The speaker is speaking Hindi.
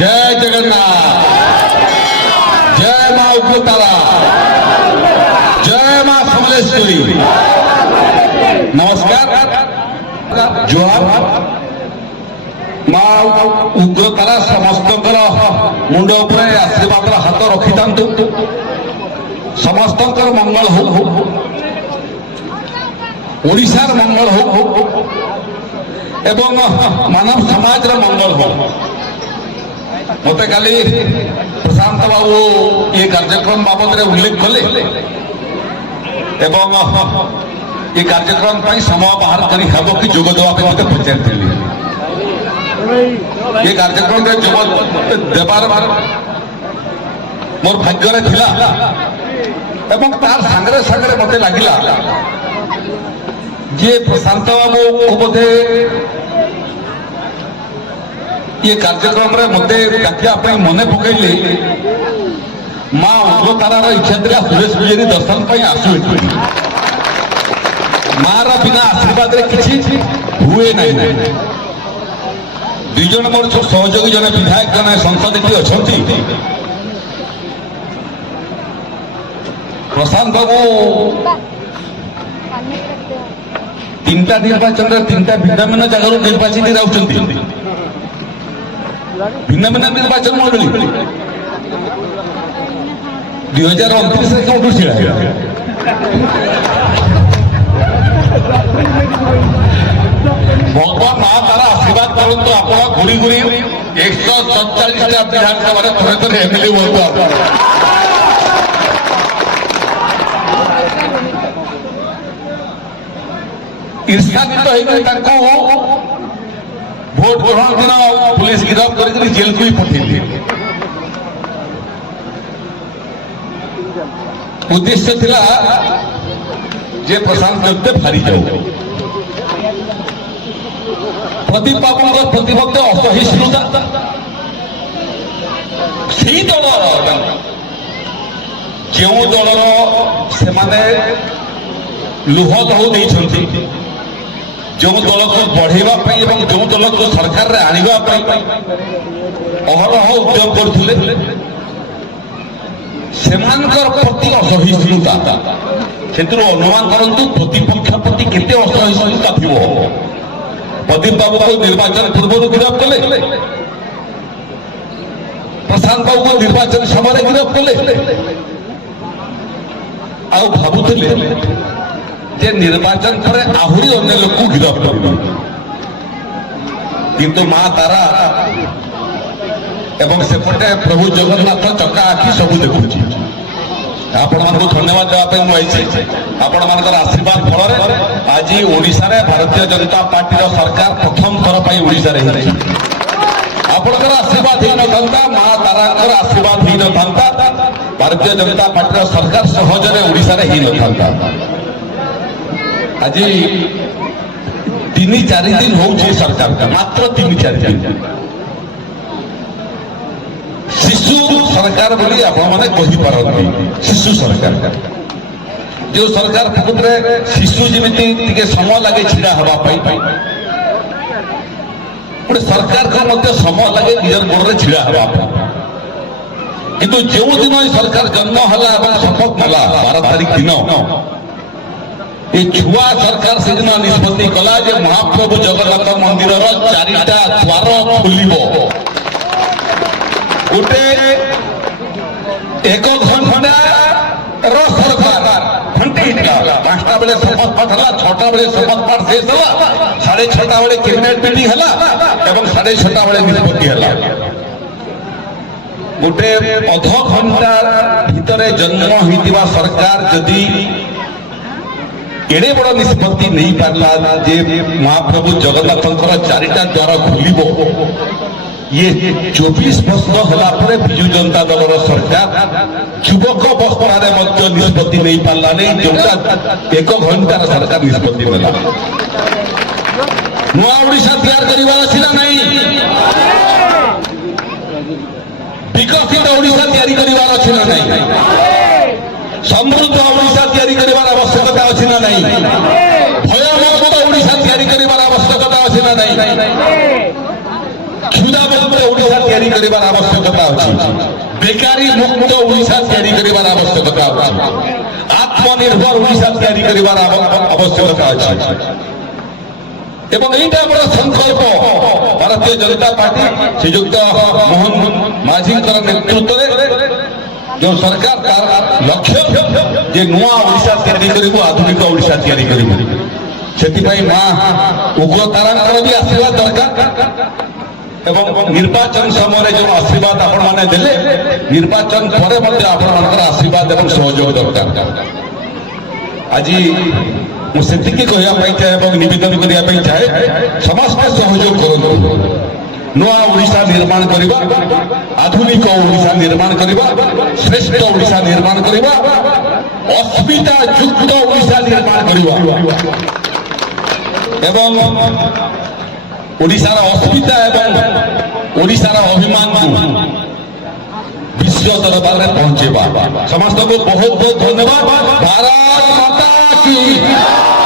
जय जगन्नाथ, जय मां उग्रतारा, जय मां समलेश्वरी। नमस्कार, जोहार। मां उग्रतारा समस्त मुंड उपरे आशीर्वाद हाथ रखी था, समस्त मंगल हो, ओडिशार मंगल हो एवं मानव समाज मंगल हो। मत काली प्रशांत बाबू ये कार्यक्रम बाबद उल्लेख कले एवं ये कार्यक्रम समय बाहर कर जोग देवाई मत पचारि ये कार्यक्रम देवार मोर भाग्य थिला एवं तार सांगरे सांगरे मत लगिला जे प्रशांत बाबू को बोधे ये कार्यक्रम रे मते डाकिया मन पकईले मां उग्रतारार इच्छा सुरेश विजयी दर्शन आसु। मार बिना आशीर्वाद किसी हुए ना। दुई जन मोर सहयोगी जन विधायक जन संसद अच्छा प्रशांत बाबू तीनटा निर्वाचन तीनटा भिन्न भिन्न जगह निर्वाचित रहउछंती। भिन्न भिन्न निर्वाचन मंडली 2029 कौटू छिड़ा भगवान मां तारा आशीर्वाद करते आप घुरी घुरी 147 विधानसभा थोड़े थोड़े एमएलए बोलते ईर्षान्वित भोट ग्रहण दिन पुलिस गिरफ्त कर जेल को ही पठेली। उद्देश्य थिला जे प्रशांत जगते फारी जाऊ। प्रदीप बाबू प्रतिबद्ध असहिष्णुता से दल जो दलर से लुह दौ देइछंती जो दल को बढ़ेवा जो दल को सरकार आनिबा अहरह उद्यम करथिले प्रति असहिष्णुता से अनुमान करंतु प्रतिपक्ष प्रति केते असहिष्णुता थिबो। प्रदीप बाबू को निर्वाचन पूर्व गिरफ्त कले, प्रशांत बाबू को निर्वाचन समय गिरफ्त कले आ भाबुथिले जे निर्वाचन पर आहरी अन्य लोक गिरफ्त कर किंतु मां तारा एवं सेपटे प्रभु जगन्नाथ चका आखि सब देखुची। आपण मानक धन्यवाद देवाई मुझे आपण मान आशीर्वाद फल आज ओडिशा रे भारतीय जनता पार्टी सरकार प्रथम थर पर ओडिशा रे आपणकर आशीर्वाद ही नथा मां तारा आशीर्वाद ही नथा भारतीय जनता पार्टी सरकार सहजरे ओडिशा रे ही नथा। आज 3-4 दिन हो सरकार का मात्र 3-4 दिन शिशु सरकार बोली आपण माने कहि पारती। शिशु सरकार जो सरकार प्रकृत रे शिशु जेमिति टिके समय लागे छिड़ा हवा पाई गोटे सरकार का मध्य समय लागे निजर गोड़ छिड़ा हवा किंतु जो दिन सरकार जन्म हला शपथ नेला 12 तारीख दिन ये छुआ सरकार से दिन निष्पत्ति कला जे महाप्रभु जगन्नाथ मंदिर 4टा द्वार खोलिबो गोटे 1 घंटा सरकार घंटे 5टा बेले शपथ पाठ हला, 6टा बेले शपथ पाठ शेष हला, 6:30 बेले कैबिनेट मीटिंग हला एवं 6:30 बेले निष्पत्ति हला। गोटे अध घंटा भितरे जन्म होइतिबा सरकार जदि एड़े बड़ निष्पत्ति नहीं पारला जे महाप्रभु जगन्नाथ 4टा द्वार खोलिबो ये 24 वर्ष होला परे बिजु जनता दल सरकार युवक बस्परारे मध्य निष्पत्ति नहीं पारला नहीं जोटा 1 घंटार सरकार निष्पत्ति नेला। नुआ ओडिशा तैयार करिवार अछि ना नहीं, विकसित ओडिशा तैयारी करिवार अछि ना नहीं, समृद्ध ओडिशा तैयारी करिवार आवश्यकता अछि ना नहीं, भयमुक्त ओडिशा तैयारी करिवार आवश्यकता अछि ना नहीं, क्षुधामुक्त ओडिशा तैयारी करिवार आवश्यकता अछि बेकारी मुक्त ओडिशा तैयारी करिवार आवश्यकता अछि आत्मनिर्भर ओडिशा तैयारी करिवार आवश्यकता अछि एवं एटा बड़ संकल्प भारतीय जनता पार्टी श्रीयुक्त मोहन माझी नेतृत्व जो सरकार तार लक्ष्य जे नुआ ओडिशा तैयारी करिबो आधुनिक ओडिशा तैयारी करिबो सेतिपाई मां उग्रतारांकर भी आशीर्वाद दरकार एवं निर्वाचन समय जो आशीर्वाद आपण माने देले निर्वाचन परे मध्ये आपण मानकर आशीर्वाद एवं सहयोग दरकार आज मुझे कहवाई चाहे और नवेदन करने चाहे समस्त सहयोग करूँ नुआ ओडिशा निर्माण करवा आधुनिक ओडिशा निर्माण करवा श्रेष्ठ ओडिशा निर्माण करवा अस्मिता युक्त ओडिशा निर्माण करवा एवं ओडिशार अस्मिता एवं ओडिशार अभिमान को विश्व दरबार में पहुंचेबा समस्त को बहुत बहुत धन्यवाद भारत माता की